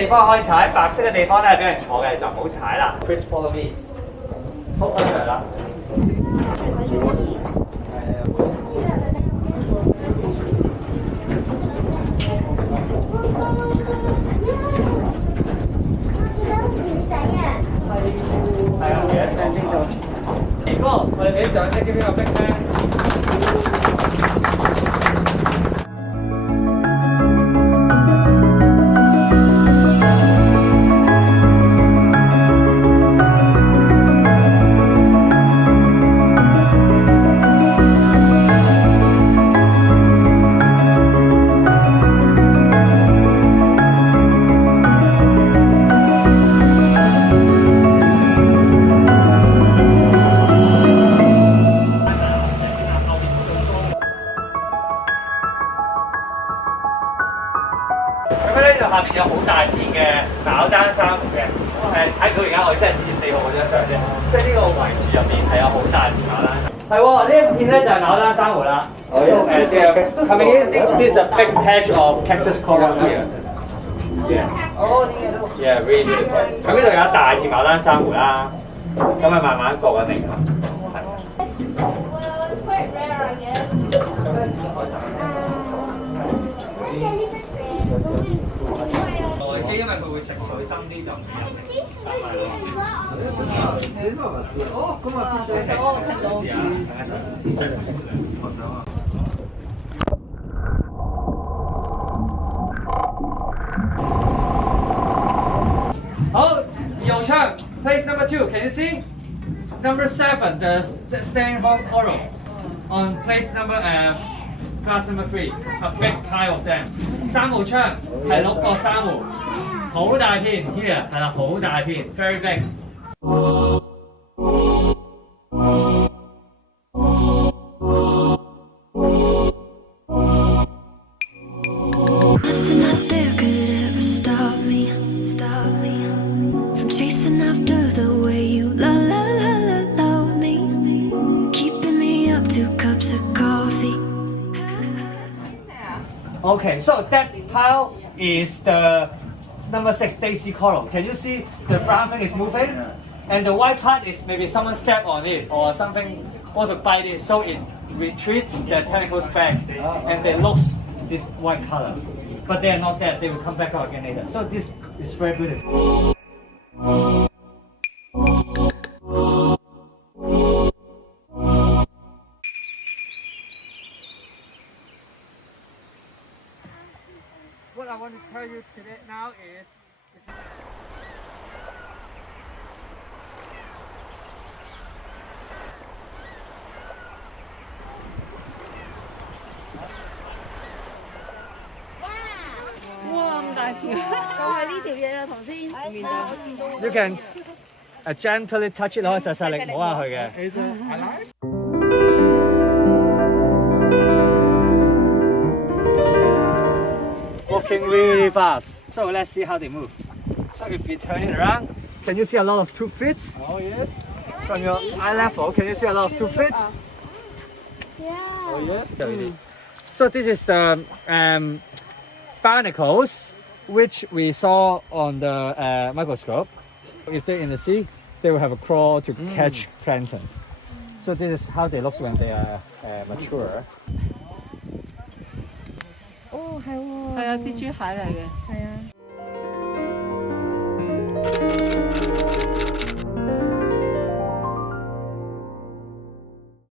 地方可以踩，白色嘅地方咧係俾人坐嘅，就唔好踩啦。Chris follow me， 好開出嚟啦。係啊，其實聽清楚。奇哥，我哋俾啲掌聲，叫邊個逼咧？咁呢度下面有好大片嘅牡丹珊瑚嘅，咁係睇唔到而家我哋先係截至4號嗰張相啫，即係呢個圍住入邊係有好大片牡丹珊瑚。係喎，呢一片咧就係牡丹珊瑚啦。So coming in, this is a big patch of cactus coral here. Yeah, really beautiful. 咁呢度有一大片牡丹珊瑚啦，咁啊慢慢過緊嚟啦。因為佢會食水深啲就唔入嚟。好，2號窗 ，place number 2， can you see? Number 7, the standing bone coral on place number class number 3, a big pile of them. 3號窗係6個珊瑚。好大片 ，here 係啦，好大片 ，very big。Okay, so that pile is the number 6 Daisy coral. Can you see the brown thing is moving? And the white part is maybe someone stepped on it or something want to bite it, so it retreat their tentacles back and they lose this white color. But they are not dead, they will come back out again later. So this is very beautiful. What I want to tell you today now is You can gently touch it 可以細力摸下佢嘅。Walking really fast. So let's see how they move. So if you turn it around, can you see a lot of tube feet? Oh yes. From your eye level, can you see a lot of tube feet? Yeah. Oh yes. So this is the barnacles, which we saw on the microscope. If they're in the sea, they will have a crawl to catch plankton. So this is how they look when they are mature. 哦，係喎，係啊，蜘蛛蟹嚟嘅。係啊。